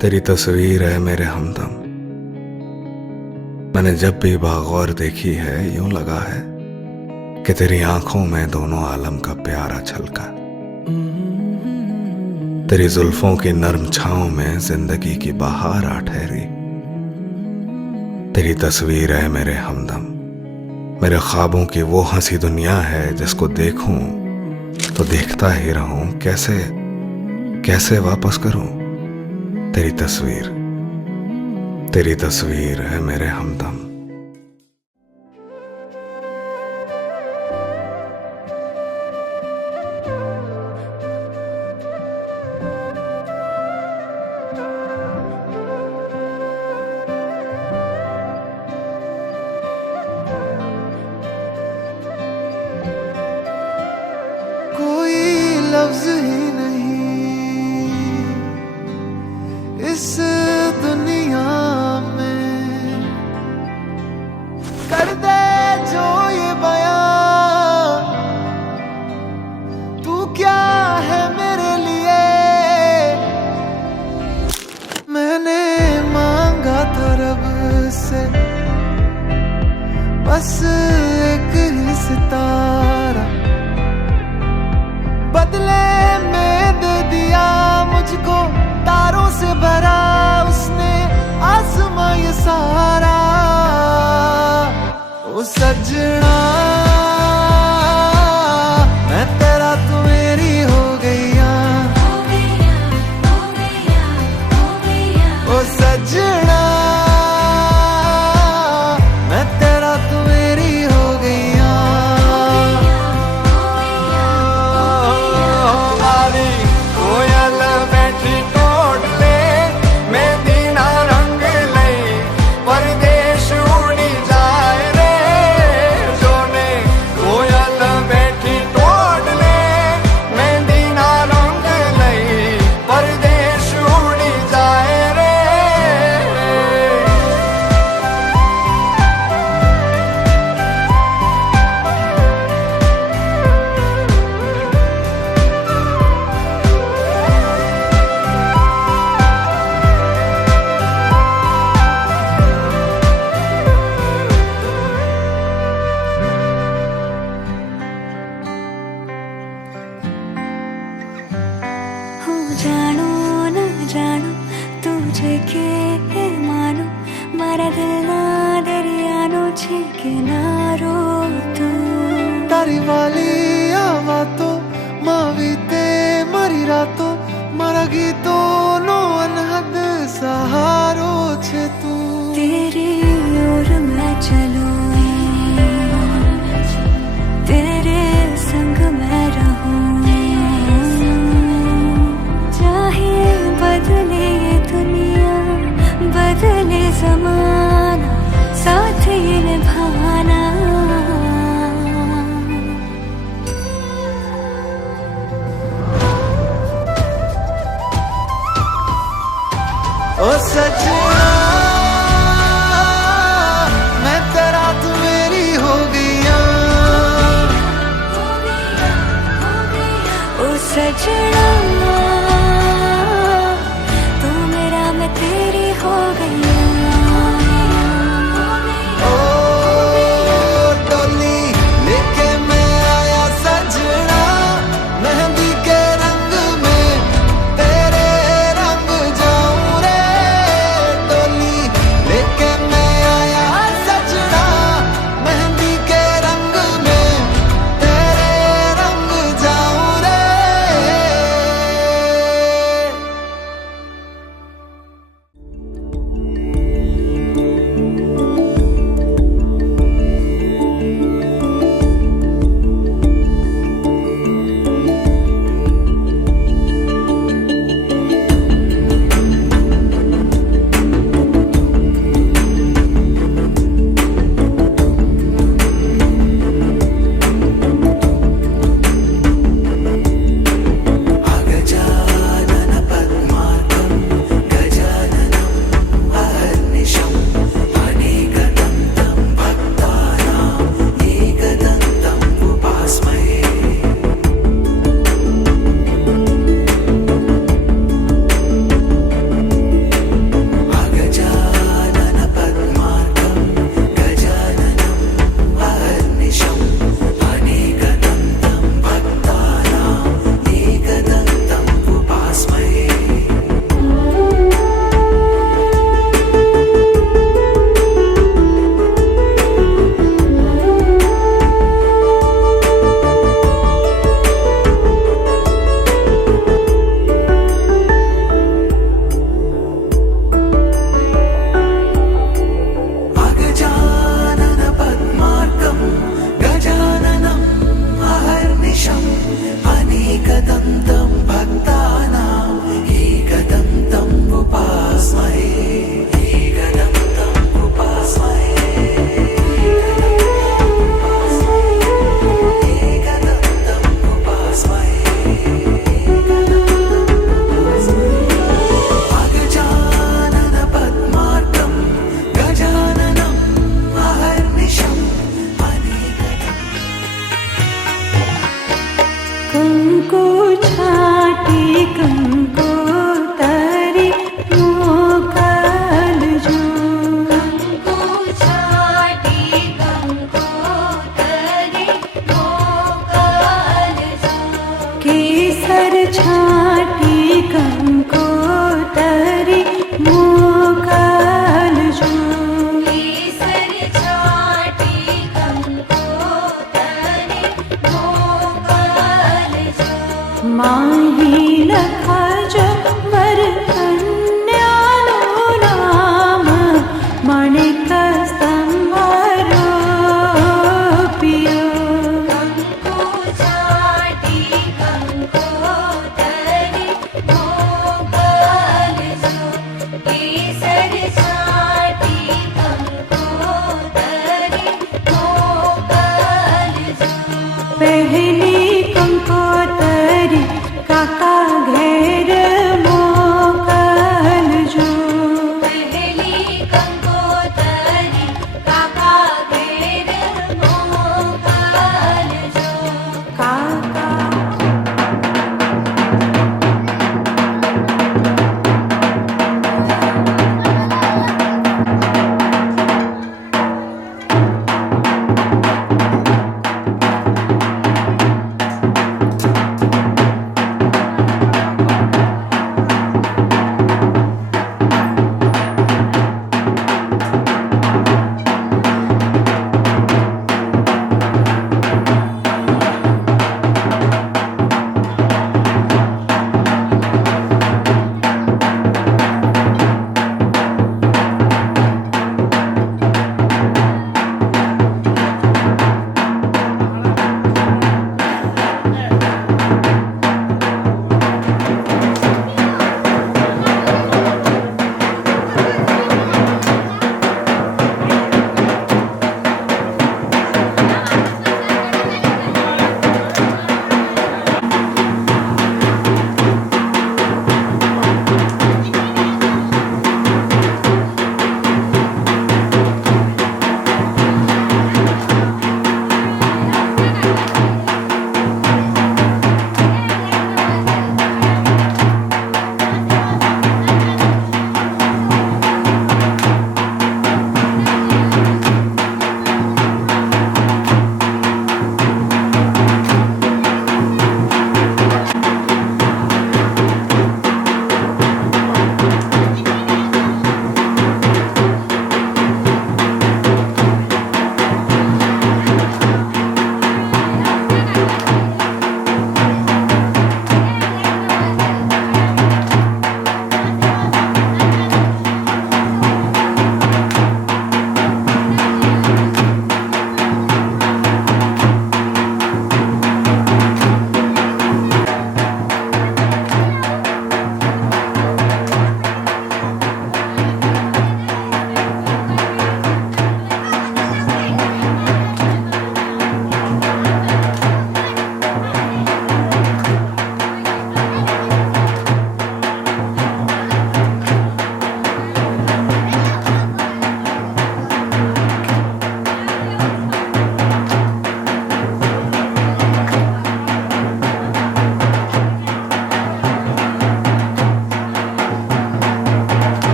तेरी तस्वीर है मेरे हमदम। मैंने जब भी बागौर देखी है यूं लगा है कि तेरी आंखों में दोनों आलम का प्यारा छलका। तेरी जुल्फों की नर्म छांव में जिंदगी की बहार आ ठहरी। तेरी तस्वीर है मेरे हमदम। मेरे ख्वाबों की वो हंसी दुनिया है जिसको देखूं तो देखता ही रहूं। कैसे कैसे वापस करूं तेरी तस्वीर है मेरे हमदम। कोई लफ्ज ही नहीं इस दुनिया में कर दे जो ये बयां, तू क्या है मेरे लिए। मैंने मांगा था रब से बस एक ही सितारा, बदले में दे दिया मुझको तारों से भरा उसने आसमां ये सारा। ओ सजना मैं तेरा तू मेरी हो गईया। ओ सजना मैं तेरा तू मेरी हो गईया। જાણો ન જાણો તુજે કે માનો મારા દિલના દરિયાનો છે કિનારો તું। તારી વાલી આવા તો માવી તે મારી રાતો મારા ગીતોનો અનહદ સહારો છે તું। तेरी ओर मैं चलूं, तेरे संग मैं रहूं, चाहे बदले ये दुनिया बदले ज़माना साथ ये निभाना। ओ सजना मैं तेरा तू मेरी हो गईया। ओ सजना तू मेरा मैं तेरी हो गई। ओ डोली लेके मैं आया सजना, मेहंदी के रंग में तेरे रंग जाऊं रे।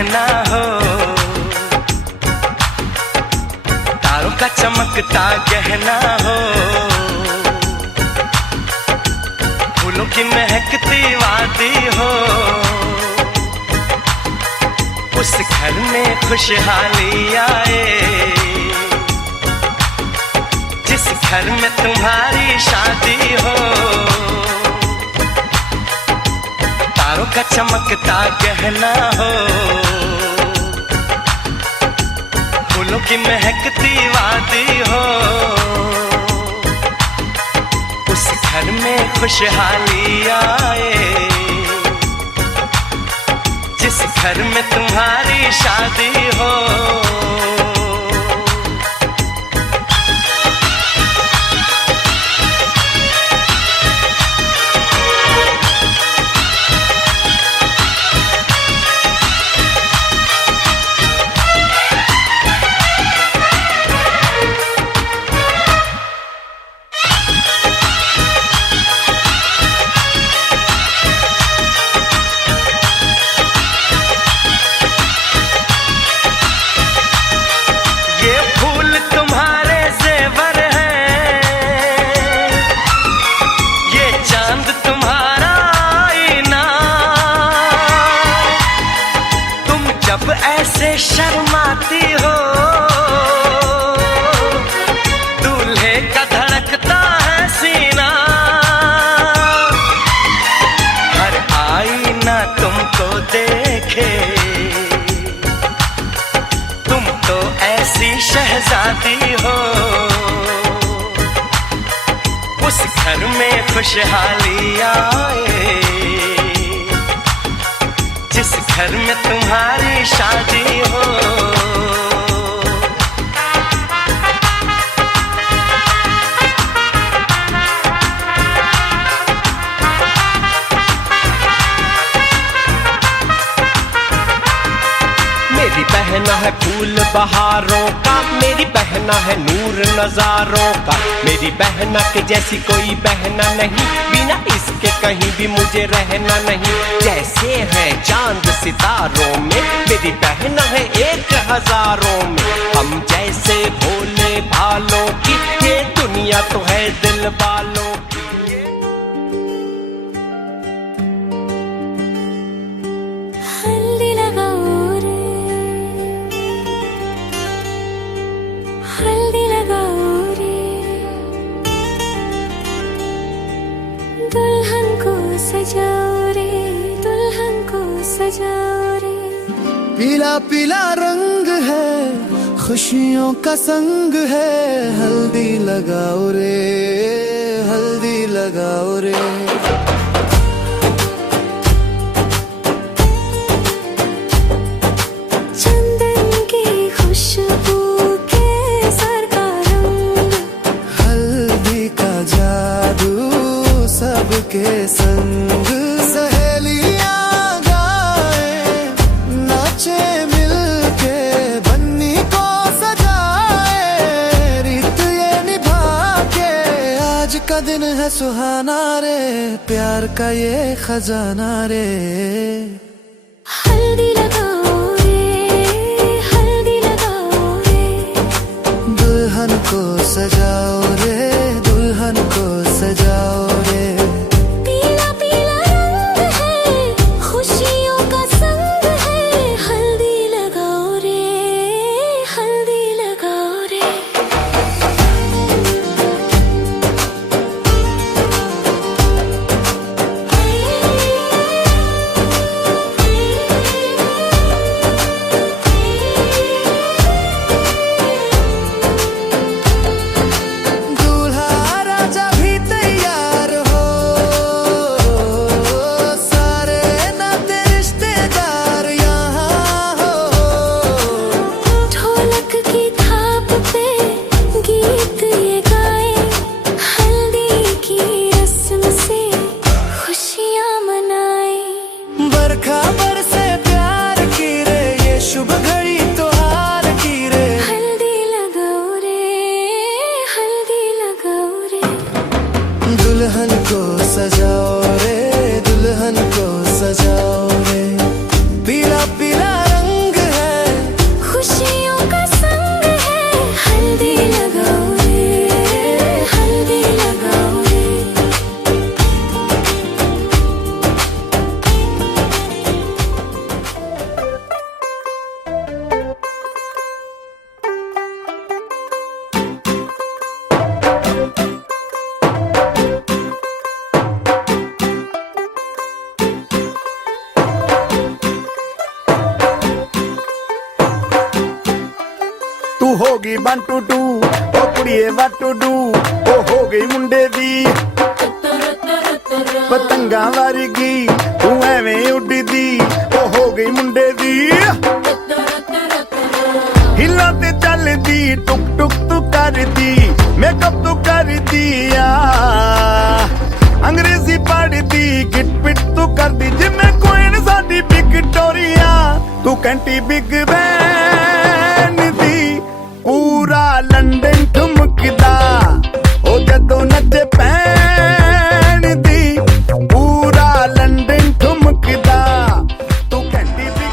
पहना हो, तारों का चमकता गहना हो, फूलों की महकती वादी हो, उस घर में खुशहाली आए, जिस घर में तुम्हारी शादी हो। तारों का चमकता गहना हो, फूलों की महकती वादी हो, उस घर में खुशहाली आए, जिस घर में तुम्हारी शादी हो। ऐसे शर्माती हो, दूल्हे का धड़कता है सीना, हर आईना तुमको देखे, तुम तो ऐसी शहजादी हो, उस घर में खुशहाली आए, जिस घर में तुम्हारी शादी हो। मेरी बहना है फूल बहारों का, मेरी बहना है नूर नजारों का, मेरी बहना के जैसी कोई बहना नहीं, बिना इसके कहीं भी मुझे रहना नहीं। जैसे है चांद सितारों में, मेरी बहना है 1000 में, हम जैसे भोले भालों की, ये दुनिया तो है दिल वालों की। हल्दी लगाओ रे, हल्दी लगाओ रे, दुल्हन को सजाओ रे, दुल्हन को सजाओ रे। पीला पीला रंग है, खुशियों का संग है, हल्दी लगाओ रे, हल्दी लगाओ रे। चंदन की खुशबू के सर का रंग, हल्दी का जादू सबके संग, सहेलियां गाए नाचे मिलके, बन्नी को सजाए, रीत ये निभा के, आज का दिन है सुहाना रे, प्यार का ये खजाना रे। हल्दी लगाओ रे, हल्दी लगाओ रे, दुल्हन को सजाओ रे, दुल्हन को सजाओ रे। पीला पीला रंग है, खुशियों का संग है, हल्दी लगाओ रे, हल्दी लगाओ रे। 1 2 2 ਉਹ ਕੁੜੀਏ what to do ਉਹ ਹੋ ਗਈ ਮੁੰਡੇ ਦੀ ਪਤੰਗਾਂ ਵਰਗੀ ਤੂੰ ਐਵੇਂ ਉੱਡਦੀ ਉਹ ਹੋ ਗਈ ਮੁੰਡੇ ਦੀ ਹਿੱਲਾਂ ਤੇ ਚੱਲਦੀ ਟੁਕ ਟੁਕ ਤੂੰ ਕਰਦੀ ਮੇਕਅਪ ਤੂੰ ਕਰਦੀ ਆ ਅੰਗਰੇਜ਼ੀ ਪੜ੍ਹਦੀ ਗਿਟ ਪਿਟ ਤੂੰ ਕਰਦੀ ਜਿਵੇਂ ਕੁਈਨ ਸਾਡੀ ਵਿਕਟੋਰੀਆ ਤੂੰ ਕੰਟੀ ਬਿਗ ਬੈਨ ਦੀ ਪੂਰਾ ਲੰਡਨ ਠੁਮਕਦਾ ਉਹ ਜਦੋਂ ਨੱਚੇ ਪੈਣ ਦੀ ਪੂਰਾ ਲੰਡਨ ਠੁਮਕਦਾ ਤੂੰ ਕੰਟੀ ਬਿਗ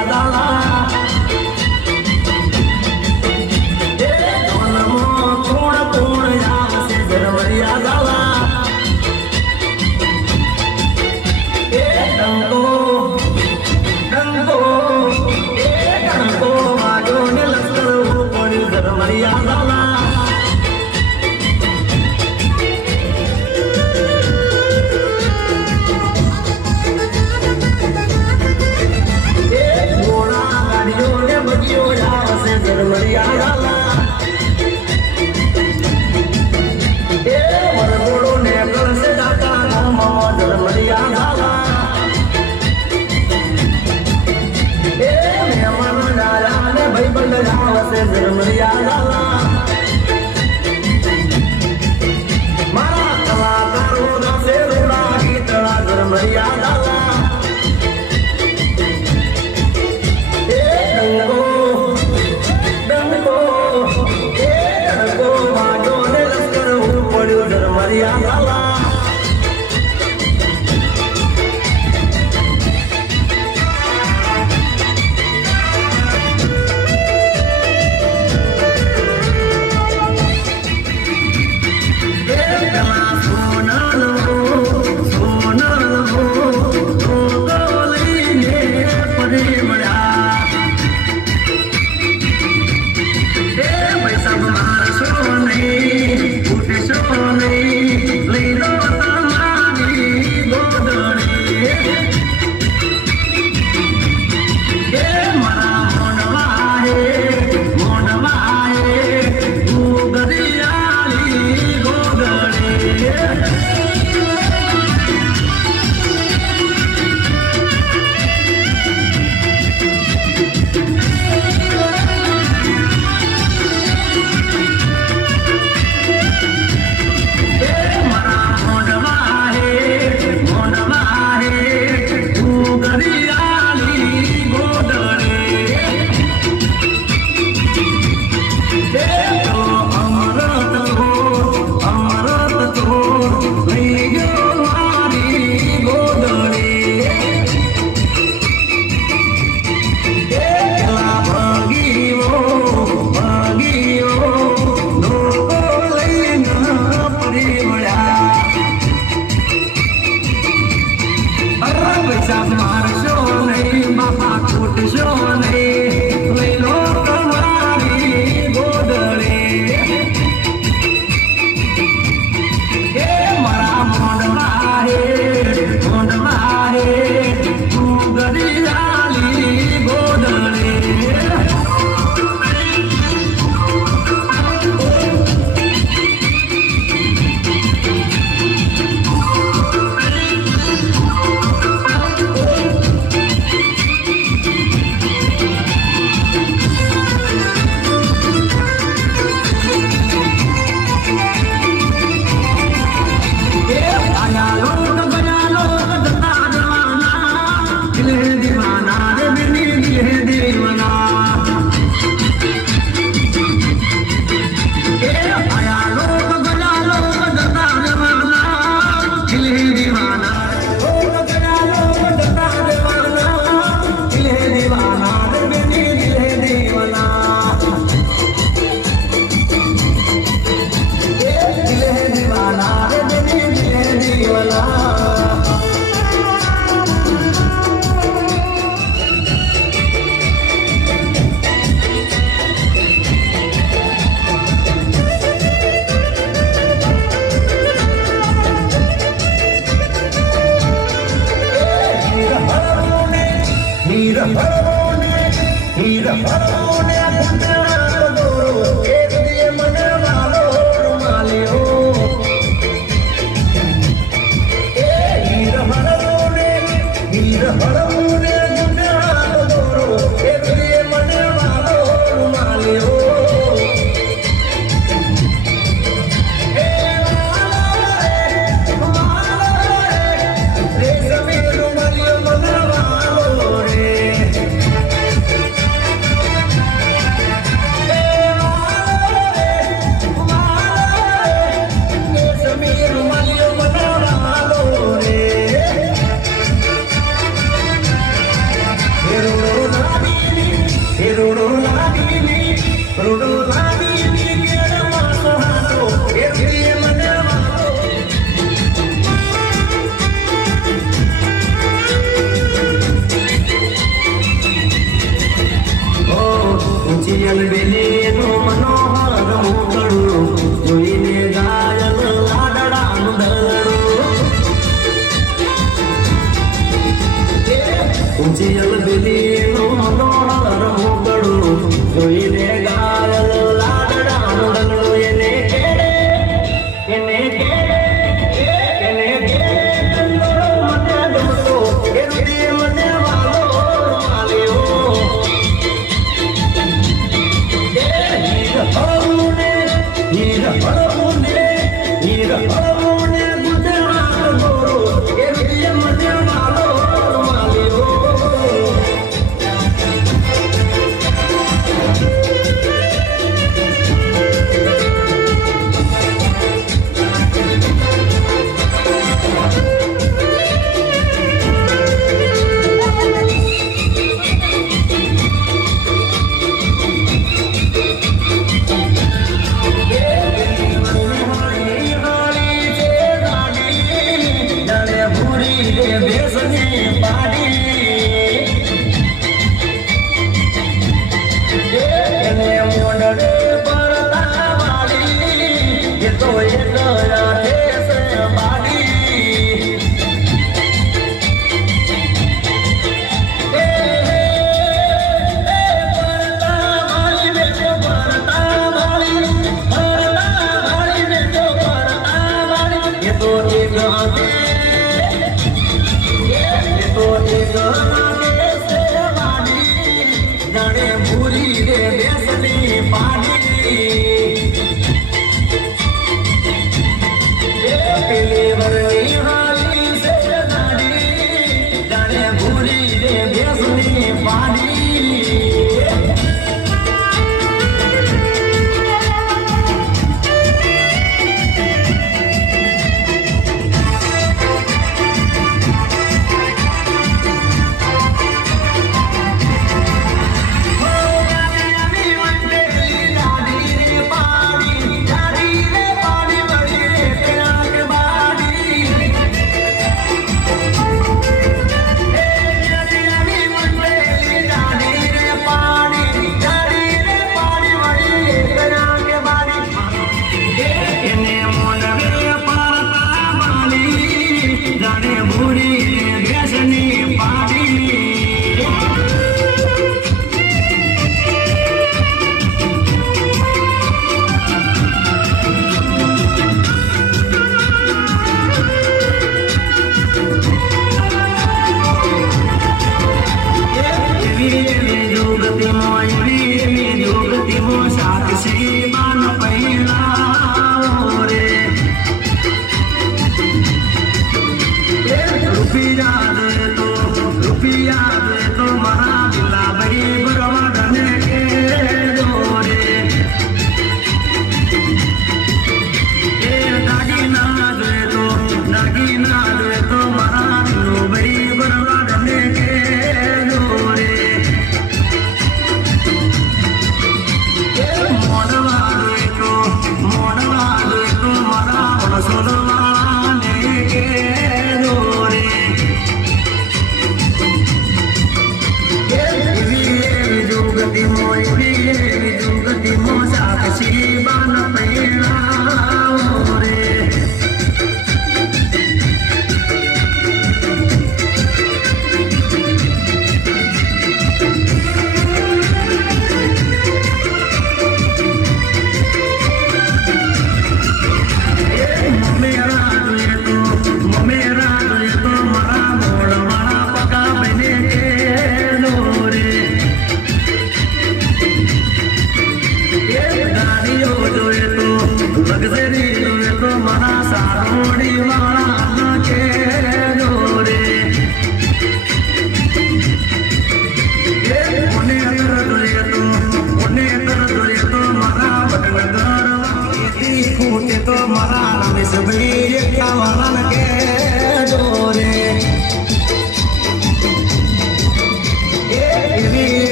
Thank you. રૂડો લાવીની કેળમાં સોહાતો એવી મને વાતો ઊંચી અલબેલીનું મનોહર મોકળું જોઈને ગાયલ લાડડાનું દરડું ઊંચી અલબેલીનું મનોહર મોકળું જોઈને ગાયલ લાડડાનું દરડું એને કેડે મને ગમતો એ રૂડી મને વાલો માલ્યો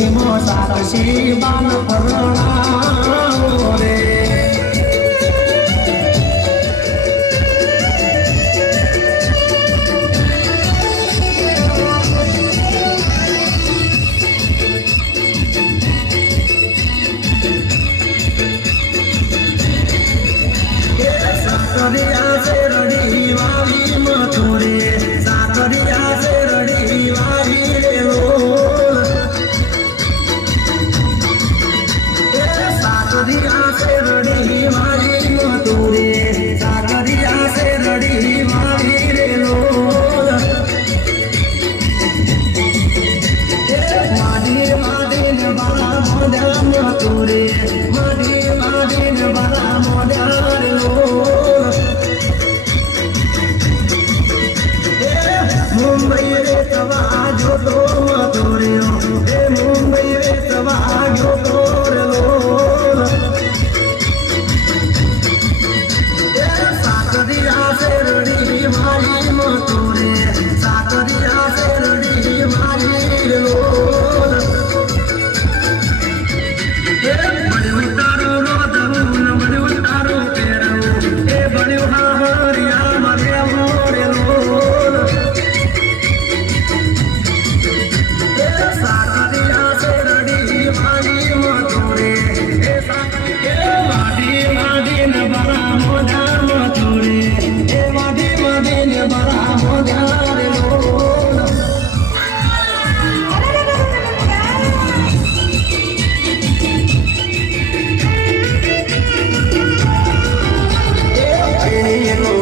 પેટીમો સાક્ષી બાન પરણાવો રે સાકરિયા શેરડી વાવી મથુરે સાકરિયા શેરડી વાવી રે લોલ સાકરિયા શેરડી વાવી મથુરે સાકરિયા શેરડી વાવી રે લોલ માડી માડીને બાળા મોઢા મથુરે માડી માડીને બાળા મોઢા રે લોલ મુંબઈ રે તવા જોતો મધુર્યો એ મુંબઈ રે તવા જોતો રે લોલ સાકરિયા શેરડી મારી મથુરે સાકરિયા શેરડી મારી રે લોલ બળ્યું તારું રોધવું બળ્યું તારું પહેરવું એ બળ્યું હા હરિયા મારે મોરે લોલ સાકરિયા શેરડી મારી મથુરે એ માડી માડીને બરા મોઢા મથુરે એ માડી માડીને બરા મોઢા રે લોલ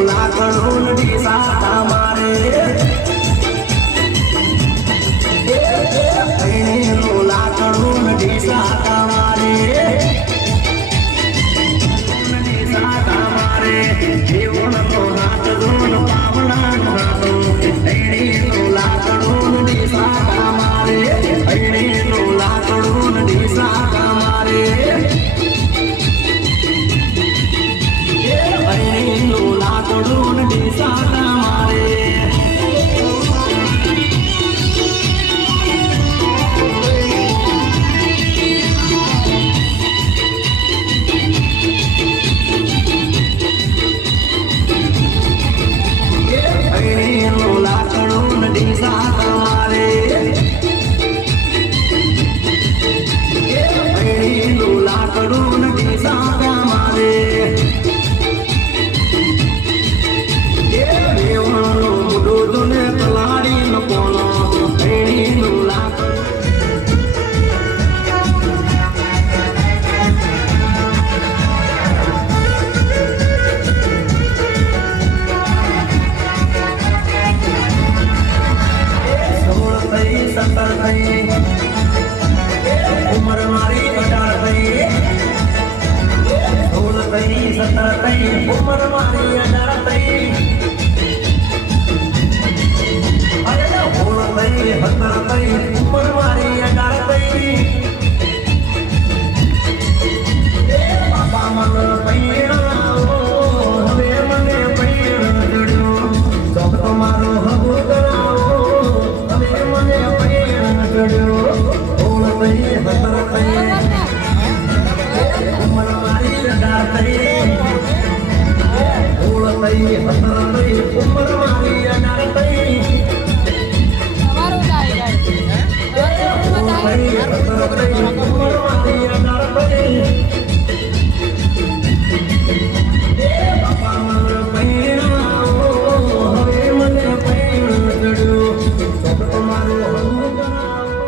લાકડું ડીસા મારે લાકડું ડીસા મારે જીવન નો હાથ ધોન પાવણા હાથો લાકડું ડીસા મારે લાકડું ડીસા મારે લાકડું ડીસા મારે લાકડું ડીસા મારે લાકડું ડીસા મારે દૂધને પલાળી નો પોનો એણીનું લાકડું સત્તર થઈ ઉંમર મારી 18 થઈ 16 થઈ 17 થઈ ઉંમર મારી 18 થઈ અરે 16 થઈ 17 થઈ ઉંમર મારી 18 થઈ બાપા મને પૈણાવો હવે મને પૈણ જડ્યો ચોક તમારો હબો કરાવો હવે મને પૈણ જડ્યો 16 થઈ 17 થઈ ઉંમર મારી 18 થઈ 16 થઈ 17 થઈ ઉંમર મારી 18 થઈ બાપા મને પૈણાવો હવે મને પૈણ ચડ્યો ચોક તમારો હબો કરાવો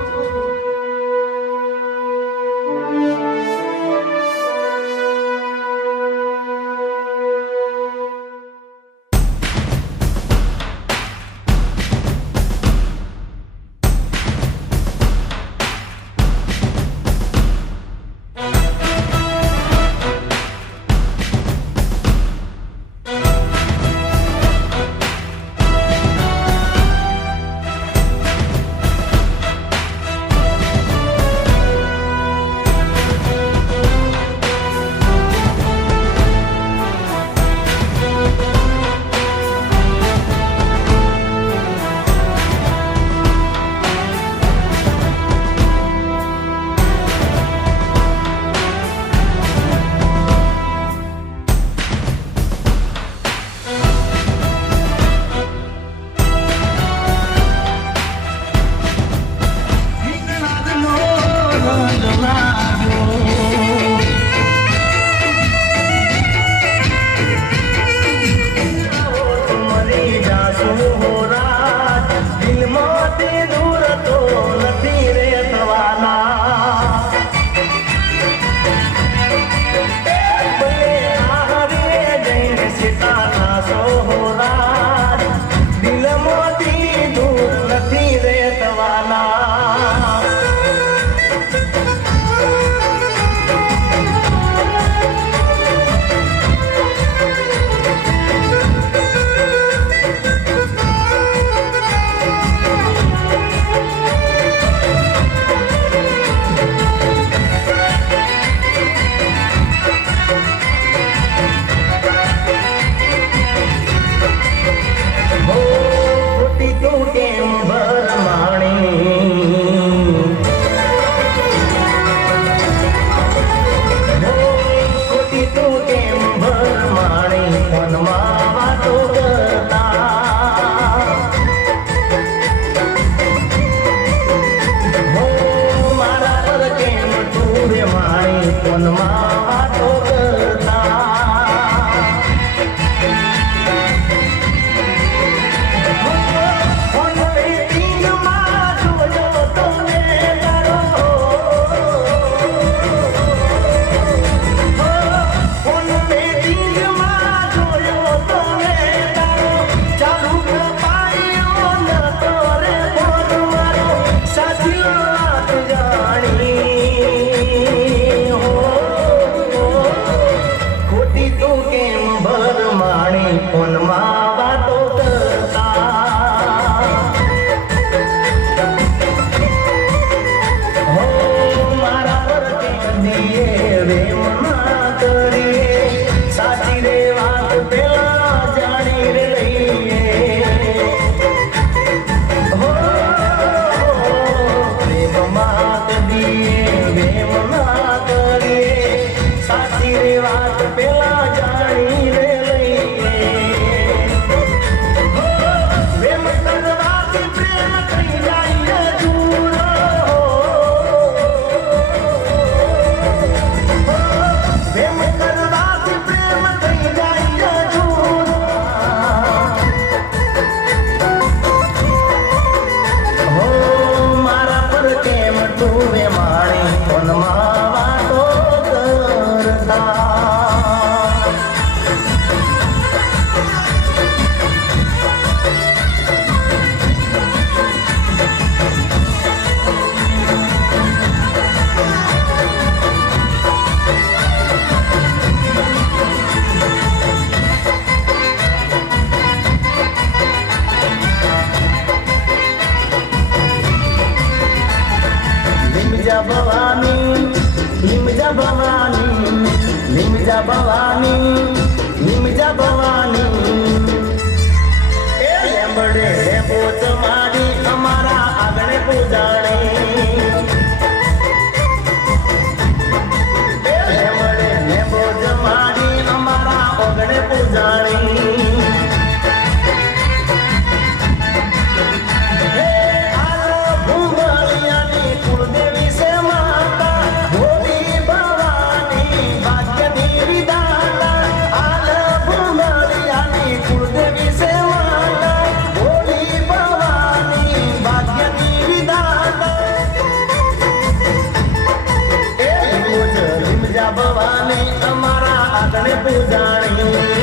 ફોનમાં વાતો કરતા ફોન વેટિંગમાં જોજો તમે તારો ફોન વેટિંગમાં જોયો તમે તારો ચાલુ કપાયો ન તો રે ફોન મારો સાચી વાત જાણી હો ખોટી તો કેમ ભરમાણી ફોનમાં વાતો કરતા હો મારા પર કેમ દીએ વેમ ના કરીએ સાચી રે વાત પેલા જાણી રે લઈએ હો પ્રેમમાં કદીએ વેમ ના કરીએ સાચી રે વાત પેલા જાણી રે લઈએ હો વેમ કરવાથી પ્રેમ થઈ જાય દૂર વેમ કરવાથી પ્રેમ થઈ જાય દૂર હો મારા પર કેમ તું માણી ફોનમાં વાતો કરતા લીમજા ભવાની લીમજા ભવાની લીમજા ભવાની લીમજા ભવાની એ લેંબડે પોચ મારી અમારા આગળ પૂજાણી એ લેંબડે પોચ મારી અમારા આગળ પૂજાણી હે આલો ભૂંગળિયાની કુળદેવી છે માતા ભોળી ભવાની ભાગ્યની વિધાતા આલો ભૂંગળિયાની કુળદેવી છે માતા ભોળી ભવાની ભાગ્યની વિધાતા એ લીમજા ભવાની અમારા આગળ પૂજાણી